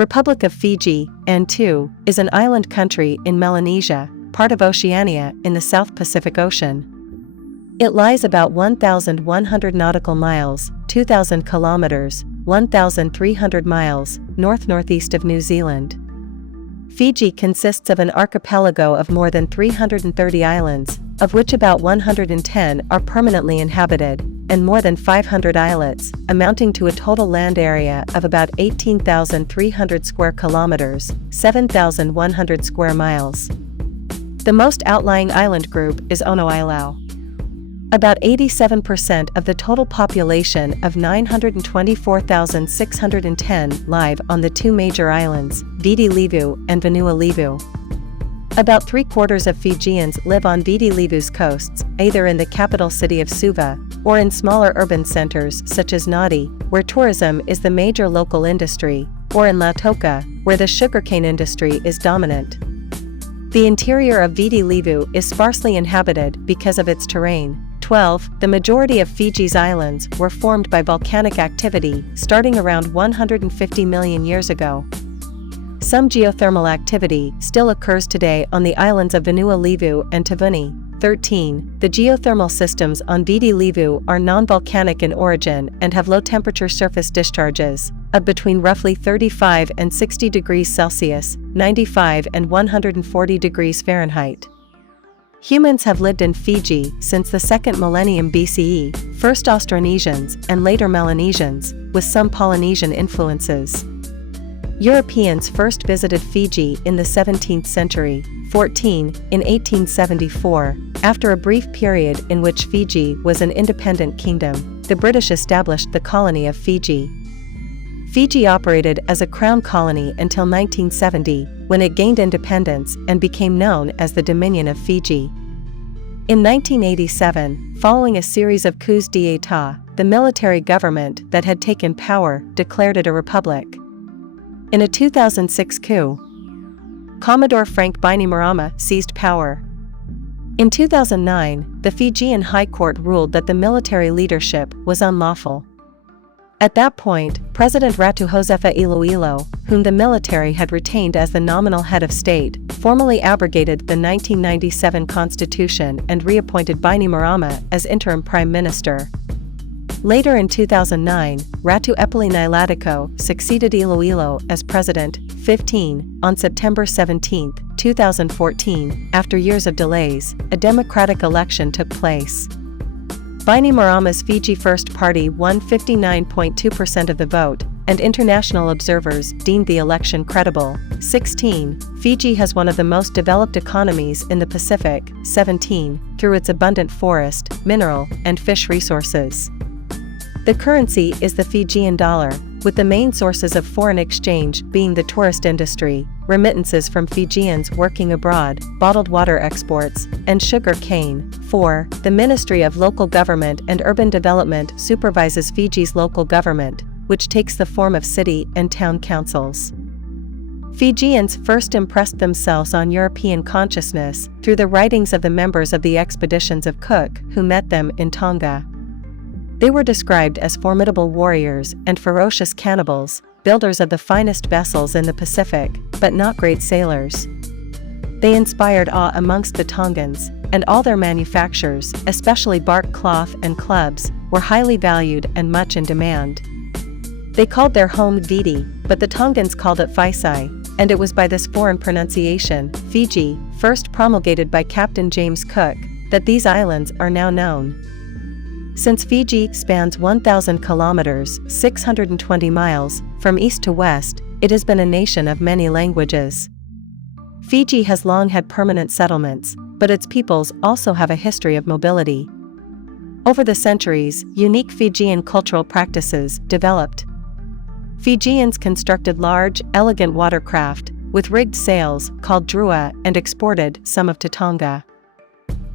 Republic of Fiji, and 2, is an island country in Melanesia, part of Oceania in the South Pacific Ocean. It lies about 1,100 nautical miles, 2,000 kilometers, 1,300 miles, north-northeast of New Zealand. Fiji consists of an archipelago of more than 330 islands, of which about 110 are permanently inhabited, and more than 500 islets, amounting to a total land area of about 18,300 square kilometers, 7,100 square miles. The most outlying island group is Ono-Ilau. About 87% of the total population of 924,610 live on the 2 major islands, Viti Levu and Vanua Levu. About 3/4 of Fijians live on Viti Levu's coasts, either in the capital city of Suva, or in smaller urban centers such as Nadi, where tourism is the major local industry, or in Lautoka, where the sugarcane industry is dominant. The interior of Viti Levu is sparsely inhabited because of its terrain. 12. The majority of Fiji's islands were formed by volcanic activity starting around 150 million years ago. Some geothermal activity still occurs today on the islands of Vanua Levu and Tavuni. 13. The geothermal systems on Viti Levu are non-volcanic in origin and have low-temperature surface discharges of between roughly 35 and 60 degrees Celsius, 95 and 140 degrees Fahrenheit. Humans have lived in Fiji since the 2nd millennium BCE, first Austronesians and later Melanesians, with some Polynesian influences. Europeans first visited Fiji in the 17th century. 14. In 1874, after a brief period in which Fiji was an independent kingdom, the British established the colony of Fiji. Fiji operated as a crown colony until 1970, when it gained independence and became known as the Dominion of Fiji. In 1987, following a series of coups d'état, the military government that had taken power declared it a republic. In a 2006 coup, Commodore Frank Bainimarama seized power. In 2009, the Fijian High Court ruled that the military leadership was unlawful. At that point, President Ratu Josefa Iloilo, whom the military had retained as the nominal head of state, formally abrogated the 1997 constitution and reappointed Bainimarama as interim prime minister. Later in 2009, Ratu Epeli-Nailadiko succeeded Iloilo as president. 15. On September 17, 2014, after years of delays, a democratic election took place. Bainimarama's Fiji First Party won 59.2% of the vote, and international observers deemed the election credible. 16. Fiji has one of the most developed economies in the Pacific. 17. Through its abundant forest, mineral, and fish resources. The currency is the Fijian dollar, with the main sources of foreign exchange being the tourist industry, remittances from Fijians working abroad, bottled water exports, and sugar cane. 4. The Ministry of Local Government and Urban Development supervises Fiji's local government, which takes the form of city and town councils. Fijians first impressed themselves on European consciousness through the writings of the members of the expeditions of Cook who met them in Tonga. They were described as formidable warriors and ferocious cannibals, builders of the finest vessels in the Pacific, but not great sailors. They inspired awe amongst the Tongans, and all their manufactures, especially bark cloth and clubs, were highly valued and much in demand. They called their home Viti, but the Tongans called it Faisai, and it was by this foreign pronunciation, Fiji, first promulgated by Captain James Cook, that these islands are now known. Since Fiji spans 1,000 kilometers (620 miles) from east to west, it has been a nation of many languages. Fiji has long had permanent settlements, but its peoples also have a history of mobility. Over the centuries, unique Fijian cultural practices developed. Fijians constructed large, elegant watercraft, with rigged sails, called drua, and exported some of to Tonga.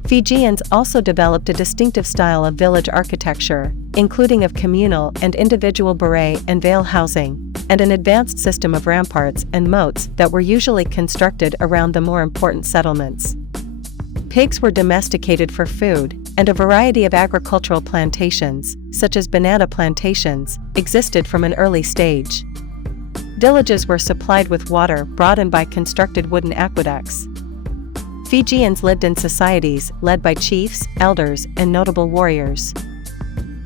Fijians also developed a distinctive style of village architecture, including of communal and individual beret and vale housing, and an advanced system of ramparts and moats that were usually constructed around the more important settlements. Pigs were domesticated for food, and a variety of agricultural plantations, such as banana plantations, existed from an early stage. Villages were supplied with water brought in by constructed wooden aqueducts. Fijians lived in societies led by chiefs, elders, and notable warriors.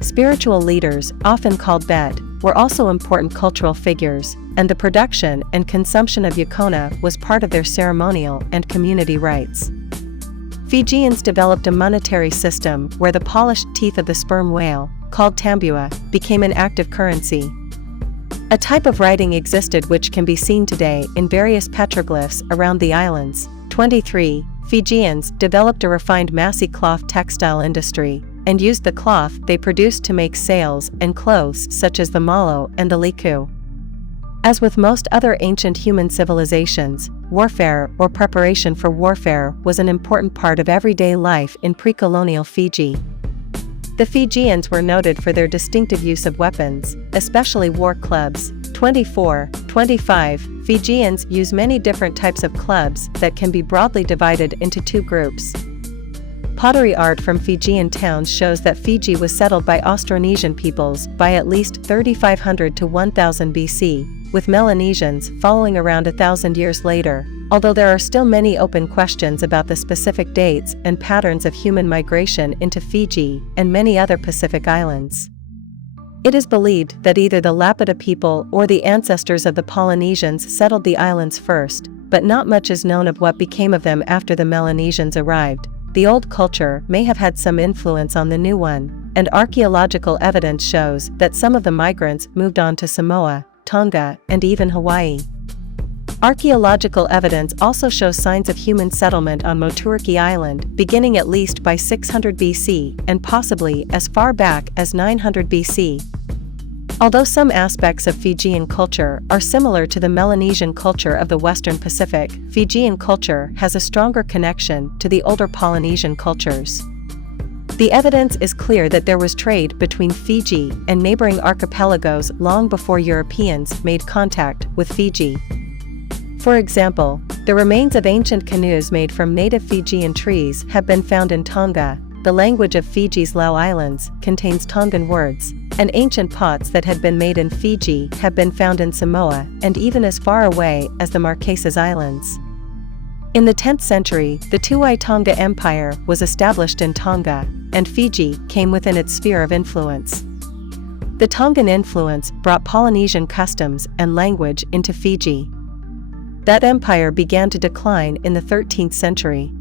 Spiritual leaders, often called bet, were also important cultural figures, and the production and consumption of yukona was part of their ceremonial and community rites. Fijians developed a monetary system where the polished teeth of the sperm whale, called tambua, became an active currency. A type of writing existed which can be seen today in various petroglyphs around the islands. 23. Fijians developed a refined Masi cloth textile industry, and used the cloth they produced to make sails and clothes such as the malo and the liku. As with most other ancient human civilizations, warfare or preparation for warfare was an important part of everyday life in pre-colonial Fiji. The Fijians were noted for their distinctive use of weapons, especially war clubs. 24. 25. Fijians use many different types of clubs that can be broadly divided into two groups. Pottery art from Fijian towns shows that Fiji was settled by Austronesian peoples by at least 3500 to 1000 BC, with Melanesians following around 1000 years later, although there are still many open questions about the specific dates and patterns of human migration into Fiji and many other Pacific islands. It is believed that either the Lapita people or the ancestors of the Polynesians settled the islands first, but not much is known of what became of them after the Melanesians arrived. The old culture may have had some influence on the new one, and archaeological evidence shows that some of the migrants moved on to Samoa, Tonga, and even Hawaii. Archaeological evidence also shows signs of human settlement on Motueki Island beginning at least by 600 BC and possibly as far back as 900 BC. Although some aspects of Fijian culture are similar to the Melanesian culture of the Western Pacific, Fijian culture has a stronger connection to the older Polynesian cultures. The evidence is clear that there was trade between Fiji and neighboring archipelagos long before Europeans made contact with Fiji. For example, the remains of ancient canoes made from native Fijian trees have been found in Tonga. The language of Fiji's Lau Islands contains Tongan words, and ancient pots that had been made in Fiji have been found in Samoa and even as far away as the Marquesas Islands. In the 10th century, the Tuai Tonga Empire was established in Tonga, and Fiji came within its sphere of influence. The Tongan influence brought Polynesian customs and language into Fiji. That empire began to decline in the 13th century.